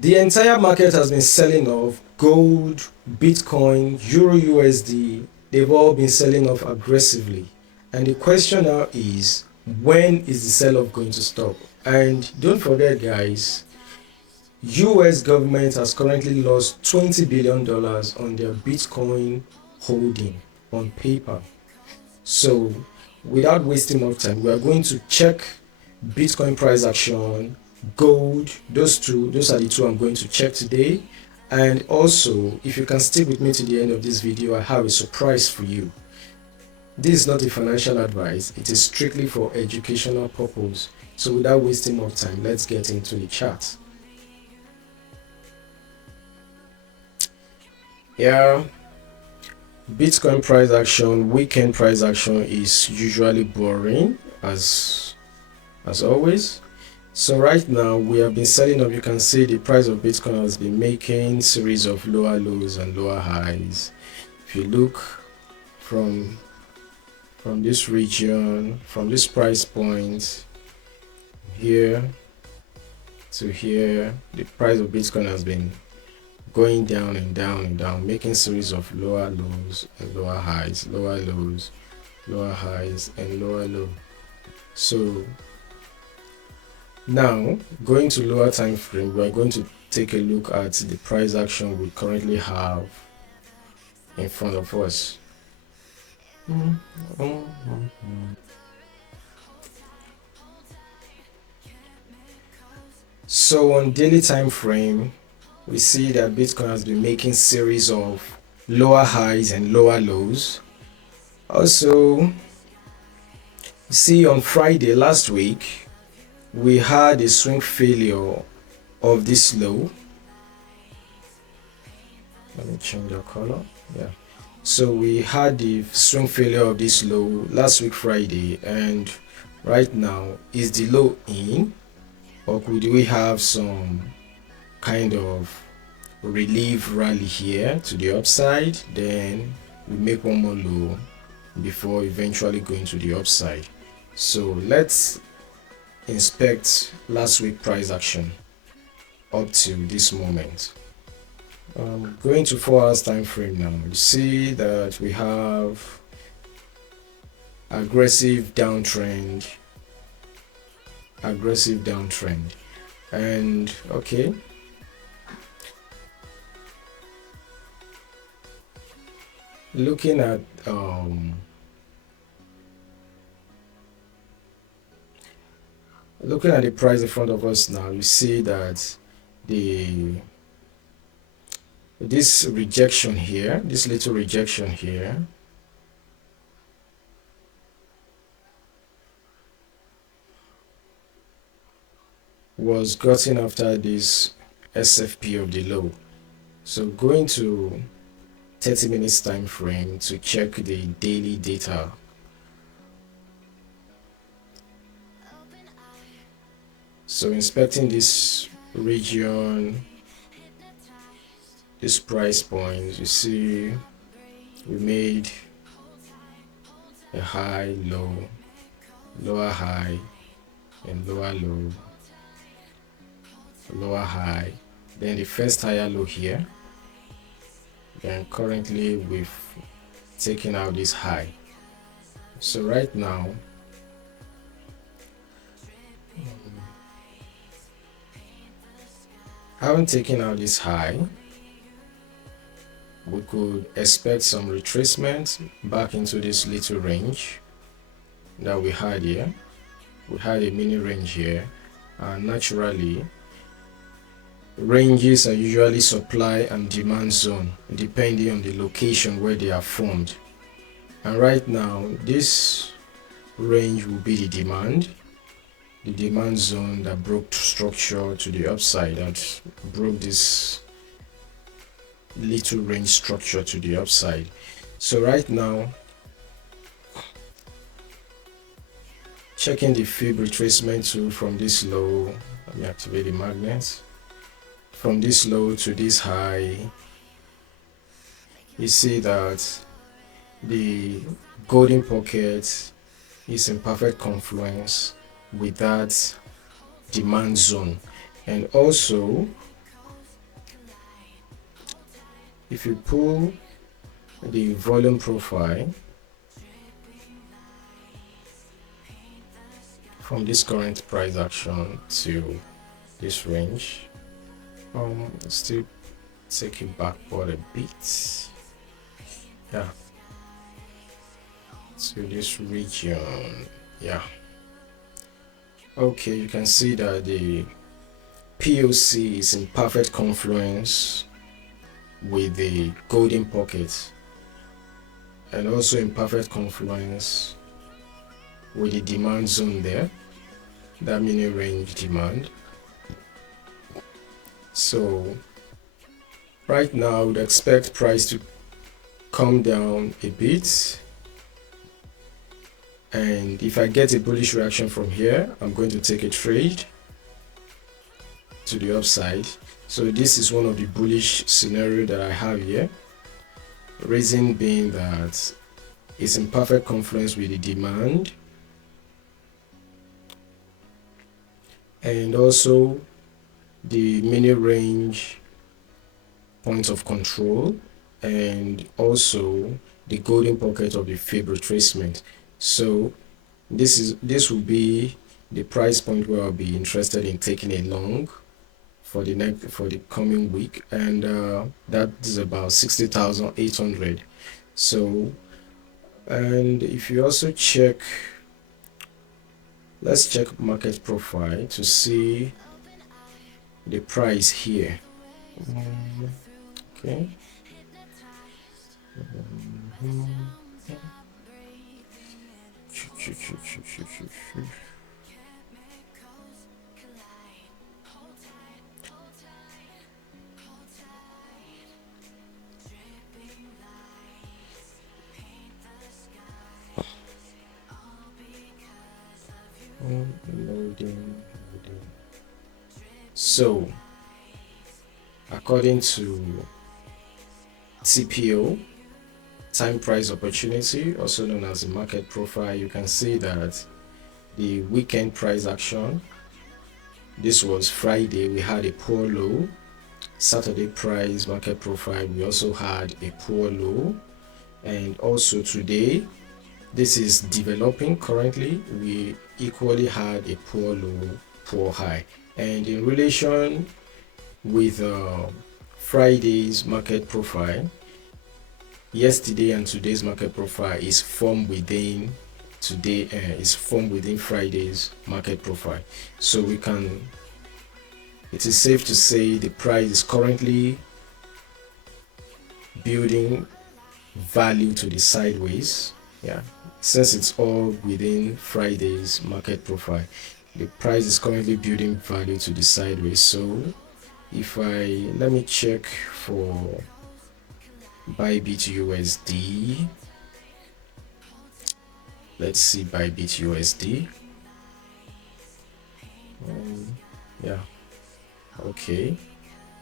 The entire market has been selling off. Gold, Bitcoin, Euro USD, they've all been selling off aggressively. And the question now is, when is the sell-off going to stop? And don't forget, guys, US government has currently lost $20 billion on their Bitcoin holding on paper. So without wasting more time, we are going to check Bitcoin price action, gold, those are the two I'm going to check today. And also, if you can stick with me to the end of this video, I have a surprise for you. This is not a financial advice, it is strictly for educational purpose. So without wasting more time, let's get into the chart. Yeah, Bitcoin price action, weekend price action is usually boring as always. So right now we have been selling up. You can see the price of Bitcoin has been making series of lower lows and lower highs. If you look from this region, from this price point here to here, the price of Bitcoin has been going down and down and down, making series of lower lows and lower highs, lower lows, lower highs and lower low. So now going to lower time frame, we are going to take a look at the price action we currently have in front of us. So on daily time frame, we see that Bitcoin has been making series of lower highs and lower lows. Also, see on Friday last week, we had a swing failure of this low. Let me change the color. Yeah. So we had the swing failure of this low last week Friday, and right now is the low in, or could we have some kind of relief rally here to the upside, then we make one more low before eventually going to the upside. So let's inspect last week price action up to this moment. Going to 4 hours time frame now, you see that we have aggressive downtrend, and okay, looking at the price in front of us now, you see that this rejection here, this little rejection here, was gotten after this SFP of the low. So going to 30 minutes time frame to check the daily data. So inspecting this region, this price point, you see we made a high, low, lower high and lower low, lower high, then the first higher low here. Then currently we've taken out this high. So right now having taken out this high, we could expect some retracement back into this little range that we had here. We had a mini range here, and naturally ranges are usually supply and demand zone depending on the location where they are formed. And right now this range will be the demand zone that broke structure to the upside, that broke this little range structure to the upside. So right now, checking the fib retracement tool from this low, let me activate the magnet. From this low to this high, you see that the golden pocket is in perfect confluence with that demand zone, and also if you pull the volume profile from this current price action to this range, still take it backward a bit, yeah, to this region, yeah. Okay, you can see that the POC is in perfect confluence with the golden pocket, and also in perfect confluence with the demand zone there, that mini range demand. So right now I would expect price to come down a bit, and if I get a bullish reaction from here, I'm going to take a trade to the upside. So this is one of the bullish scenario that I have here, reason being that it's in perfect confluence with the demand, and also the mini range point of control, and also the golden pocket of the fib retracement. So this will be the price point where I'll be interested in taking a long for the coming week, and that is about 60,800. So, and if you also check, let's check market profile to see the price here. Okay. So according to TPO, time price opportunity, also known as the market profile, you can see that the weekend price action, this was Friday, we had a poor low. Saturday price market profile, we also had a poor low, and also today, this is developing currently, we equally had a poor low, poor high. And in relation with Friday's market profile, yesterday and today's market profile is formed within Friday's market profile. So it is safe to say the price is currently building value to the sideways, yeah, since it's all within Friday's market profile. The price is currently building value to the sideways. So if let me check for Bybit USD. Let's see Bybit USD. Yeah, okay,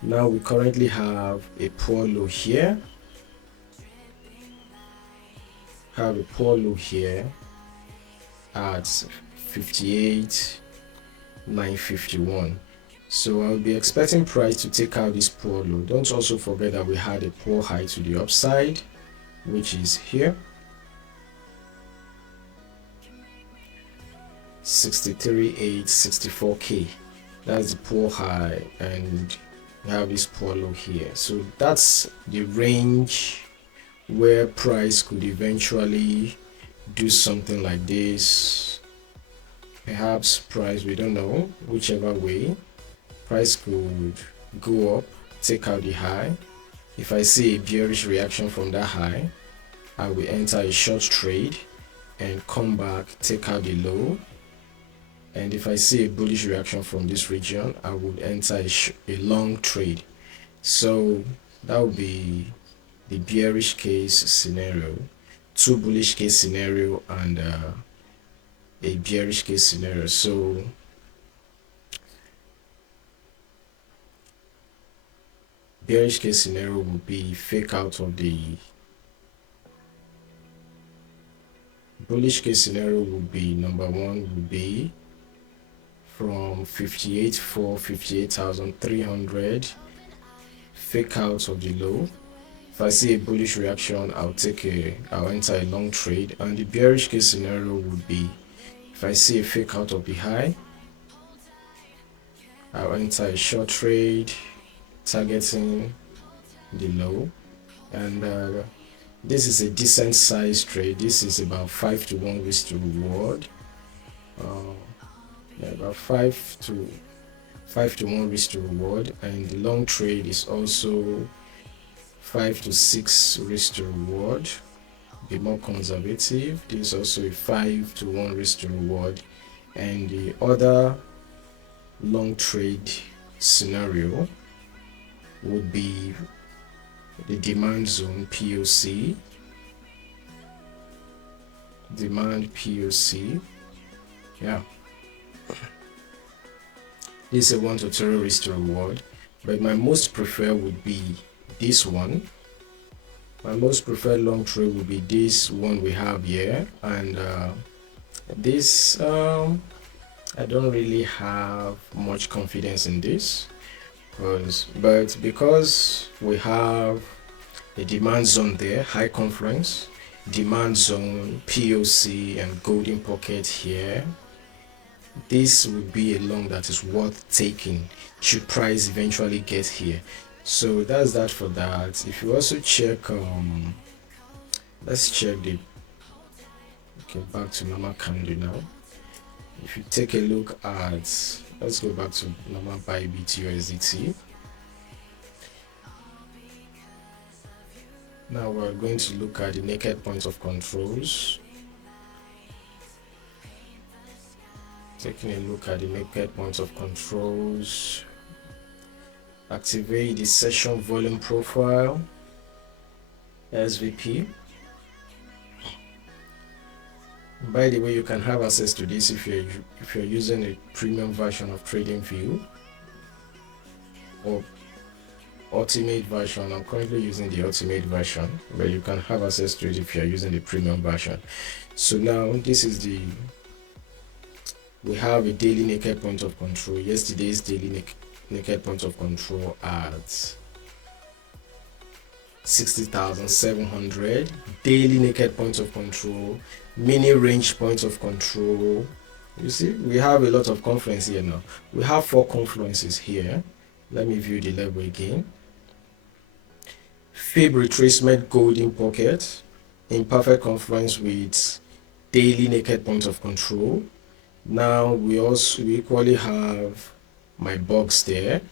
now we currently have a poor low here, at 58,951. So I'll be expecting price to take out this poor low. Don't also forget that we had a poor high to the upside, which is here, 63,864K. That's the poor high, and we have this poor low here. So that's the range where price could eventually do something like this. Perhaps price, we don't know, whichever way, price could go up, take out the high. If I see a bearish reaction from that high, I will enter a short trade and come back, take out the low. And if I see a bullish reaction from this region, I would enter a long trade. So that would be the bearish case scenario, two bullish case scenario, and a bearish case scenario. So bearish case scenario would be fake out of the bullish case scenario. Would be number one, would be from 58,300, fake out of the low, If I see a bullish reaction, I'll enter a long trade, and the bearish case scenario would be if I see a fake out of the high, I'll enter a short trade targeting the low, and this is a decent size trade. This is about 5 to 1 risk to reward. About 5 to 1 risk to reward, and the long trade is also 5 to 6 risk to reward. Be more conservative. This is also a 5 to 1 risk to reward, and the other long trade scenario would be the demand zone POC. Demand POC. Yeah. This is a 1 to 3 risk to reward, but my most preferred would be this one. My most preferred long trade would be this one we have here, and this I don't really have much confidence in this, but because we have a demand zone there, high confluence, demand zone, POC, and golden pocket here, this would be a long that is worth taking should price eventually get here. So that's that for that. If you also check let's check the back to normal candle now. If you take a look at, let's go back to normal buy BTC. Now we're going to look at the naked points of controls. Taking a look at the naked points of controls. Activate the session volume profile, SVP. By the way, you can have access to this if you're using a premium version of TradingView or ultimate version. I'm currently using the ultimate version, but you can have access to it if you're using the premium version. So now this is we have a daily naked point of control. Yesterday's daily naked point of control at 60,700. Daily naked point of control, mini range point of control. You see, we have a lot of confluence here now. We have 4 confluences here. Let me view the level again. Fib retracement golden pocket in perfect confluence with daily naked point of control. Now we equally have my box there,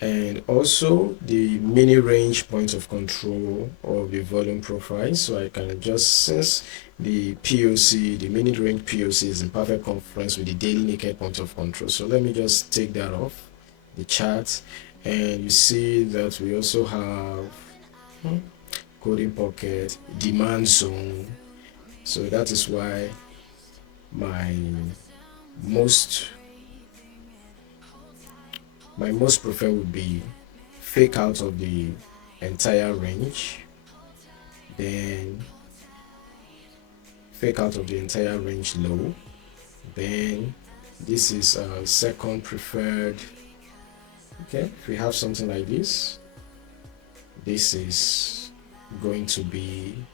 and also the mini range point of control of the volume profile. So I can adjust, since the POC, the mini range POC is in perfect confluence with the daily naked point of control. So let me just take that off the chart, and you see that we also have golden pocket, demand zone. So that is why my most preferred would be fake out of the entire range, then fake out of the entire range low, then this is second preferred. Okay, if we have something like this, this is going to be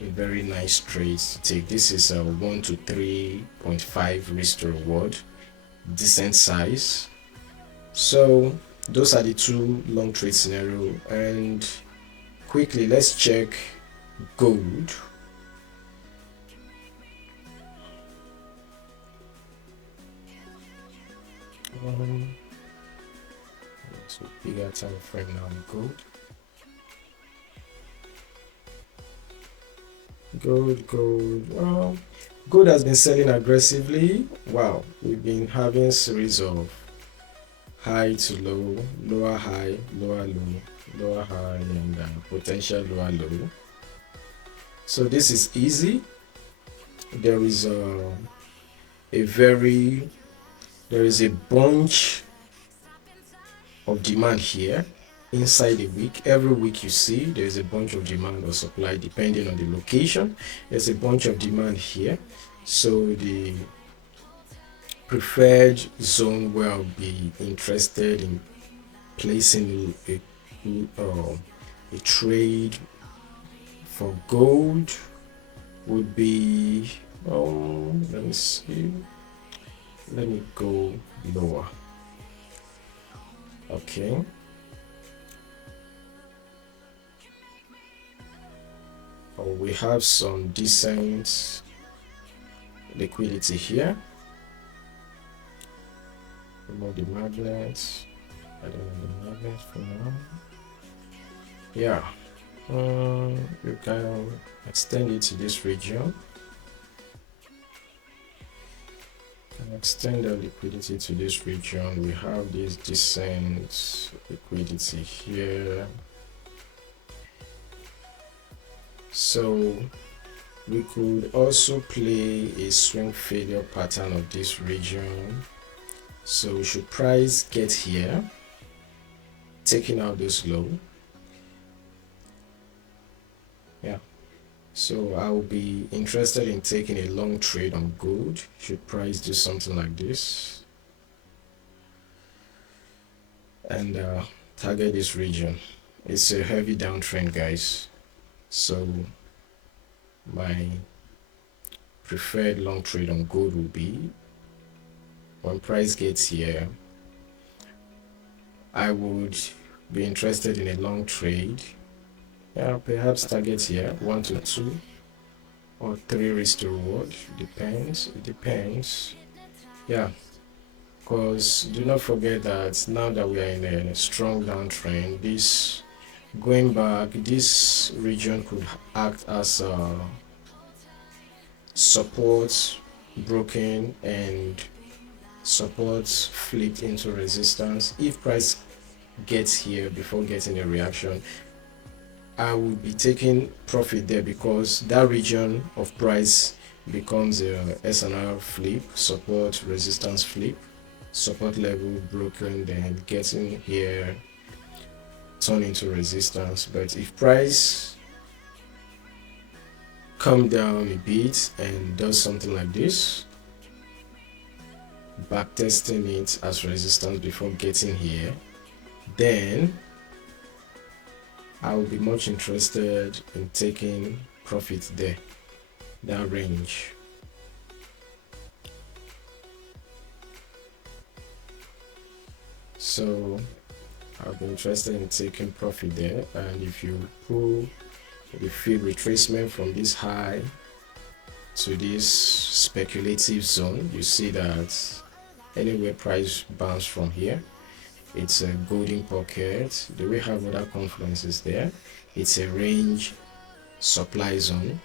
a very nice trade to take. This is a 1 to 3.5 risk to reward, decent size. So those are the 2 long trade scenario. And quickly, let's check gold. So bigger time frame now on gold. Gold has been selling aggressively. Wow, we've been having series of high to low, lower high, lower low, lower high, and potential lower low. So this is easy. There is a bunch of demand here inside a week. Every week you see there's a bunch of demand or supply depending on the location. There's a bunch of demand here. So the preferred zone where I'll be interested in placing a trade for gold would be, let me see, let me go lower. Okay, we have some decent liquidity here. Remove the magnets. I don't know the magnets for now. Yeah, you can extend it to this region and extend the liquidity to this region. We have this decent liquidity here, so we could also play a swing failure pattern of this region. So should price get here, taking out this low, yeah, so I'll be interested in taking a long trade on gold should price do something like this and target this region. It's a heavy downtrend, guys, so my preferred long trade on gold will be when price gets here. I would be interested in a long trade, yeah, perhaps target here 1 to 2 or 3 risk to reward, it depends, yeah, because do not forget that now that we are in a strong downtrend, this going back, this region could act as a support broken and support flipped into resistance. If price gets here before getting a reaction, I will be taking profit there because that region of price becomes a SNR flip, support resistance flip, support level broken, then getting here turn into resistance. But if price come down a bit and does something like this, back testing it as resistance before getting here, then I will be much interested in taking profit there, that range. So I'll be interested in taking profit there, and if you pull the field retracement from this high to this speculative zone, you see that anywhere price bounce from here, it's a golden pocket. Do we have other confluences there? It's a range supply zone,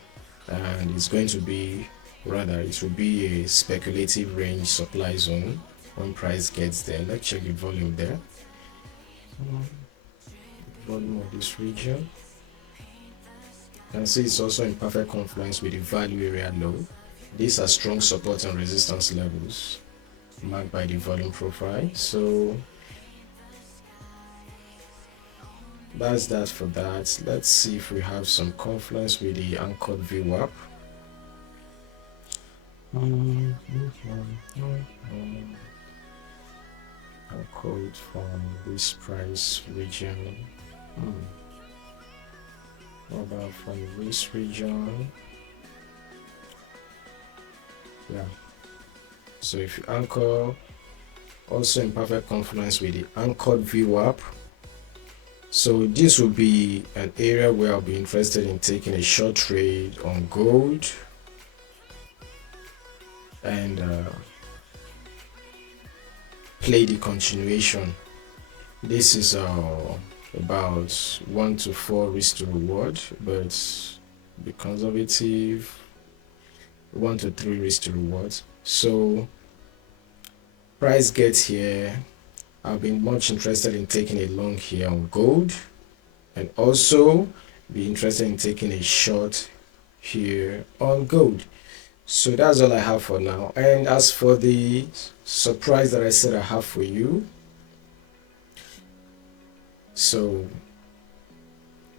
and it's going to be, rather it will be a speculative range supply zone when price gets there. Let's check the volume there. Volume of this region, you can see it's also in perfect confluence with the value area low. These are strong support and resistance levels marked by the volume profile. So that's that for that. Let's see if we have some confluence with the anchored VWAP. Anchored from this price region. What about from this region? Yeah. So if you anchor, also in perfect confluence with the anchored VWAP. So this will be an area where I'll be interested in taking a short trade on gold and play the continuation. This is about 1 to 4 risk to reward, but be conservative, 1 to 3 risk to reward. So price gets here, I've been much interested in taking a long here on gold, and also be interested in taking a short here on gold. So that's all I have for now. And as for the surprise that I said I have for you, so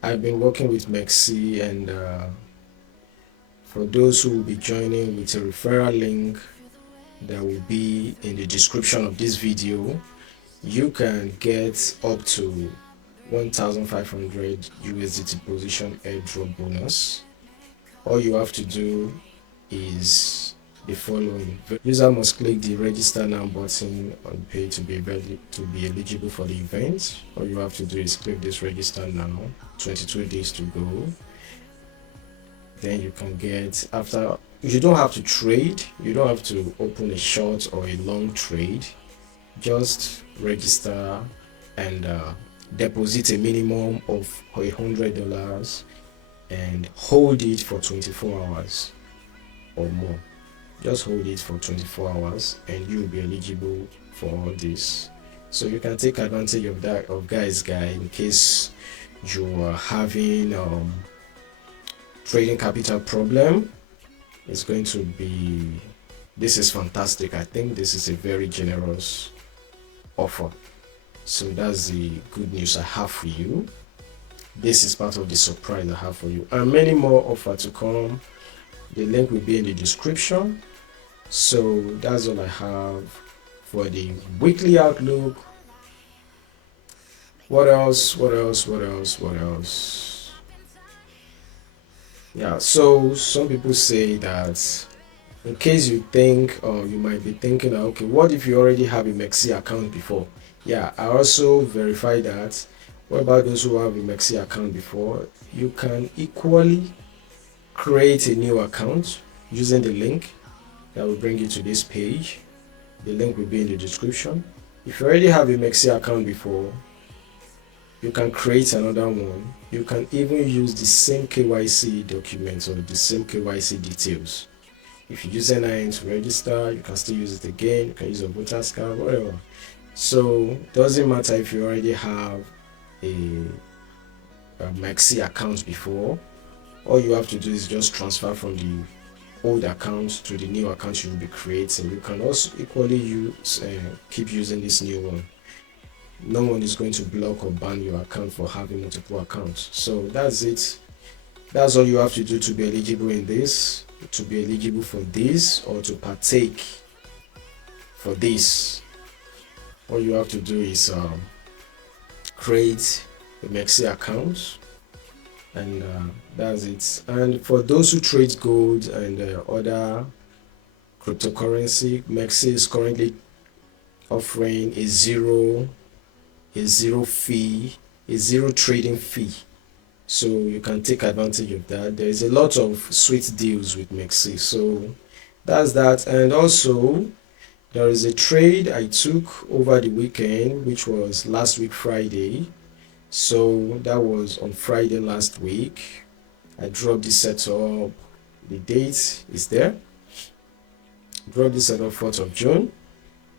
I've been working with MEXC, and for those who will be joining with a referral link that will be in the description of this video, you can get up to 1,500 USDT position airdrop bonus. All you have to do is the following. User must click the register now button on page to be eligible for the event. All you have to do is click this register now. 22 days to go. Then you can get, after, you don't have to trade, you don't have to open a short or a long trade. Just register and deposit a minimum of $100 and hold it for 24 hours or more. Just hold it for 24 hours and you'll be eligible for all this. So you can take advantage of that, of Guy's Guide, in case you are having trading capital problem. It's going to be, this is fantastic. I think this is a very generous offer. So that's the good news I have for you. This is part of the surprise I have for you, and many more offers to come. The link will be in the description. So that's all I have for the weekly outlook. What else? Yeah, so some people say that, in case you think, or you might be thinking, okay, what if you already have a MEXC account before? Yeah, I also verify that. What about those who have a MEXC account before? You can equally create a new account using the link that will bring you to this page. The link will be in the description. If you already have a MEXC account before, you can create another one. You can even use the same KYC documents or the same KYC details. If you use NIN to register, you can still use it again. You can use a voter's card, whatever. So doesn't matter if you already have a MEXC account before. All you have to do is just transfer from the old account to the new account you will be creating. You can also equally keep using this new one. No one is going to block or ban your account for having multiple accounts. So that's it. That's all you have to do to be eligible in this, to be eligible for this, or to partake for this. All you have to do is create a MEXC account, and that's it. And for those who trade gold and other cryptocurrency, MEXC is currently offering a zero trading fee, so you can take advantage of that. There is a lot of sweet deals with MEXC, so that's that. And also there is a trade I took over the weekend, which was last week Friday. So that was on Friday last week. I dropped the setup, the date is there. Dropped the setup 4th of June.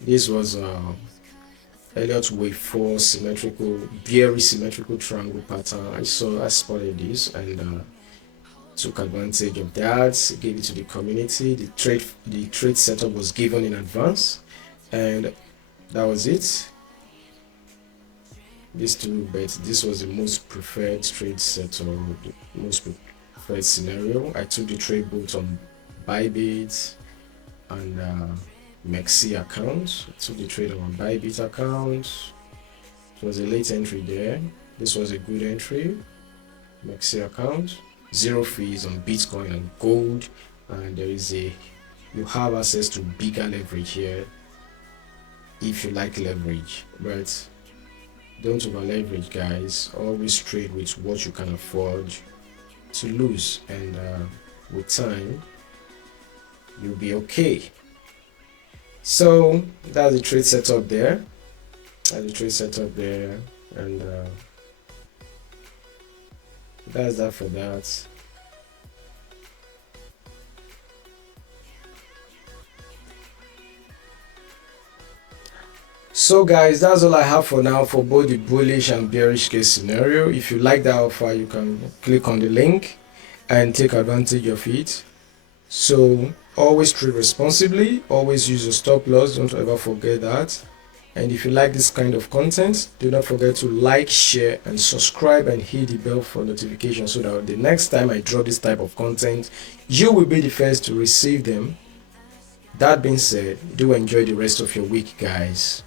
This was Elliott wave 4 bearish symmetrical triangle pattern. I spotted this and took advantage of that, gave it to the community. The trade setup was given in advance, and that was it. These two bets, this was the most preferred trade setup, the most preferred scenario. I took the trade both on Bybit and MEXC account. I took the trade on Bybit account. It was a late entry there. This was a good entry. MEXC account. Zero fees on Bitcoin and gold, and you have access to bigger leverage here if you like leverage, but don't over leverage, guys. Always trade with what you can afford to lose, and with time you'll be okay. So that's the trade setup there. And that's that for that. So guys, that's all I have for now for both the bullish and bearish case scenario. If you like that offer, you can click on the link and take advantage of it. So always trade responsibly, always use your stop loss, don't ever forget that. And if you like this kind of content, do not forget to like, share and subscribe and hit the bell for notifications, so that the next time I drop this type of content, you will be the first to receive them. That being said, do enjoy the rest of your week, guys.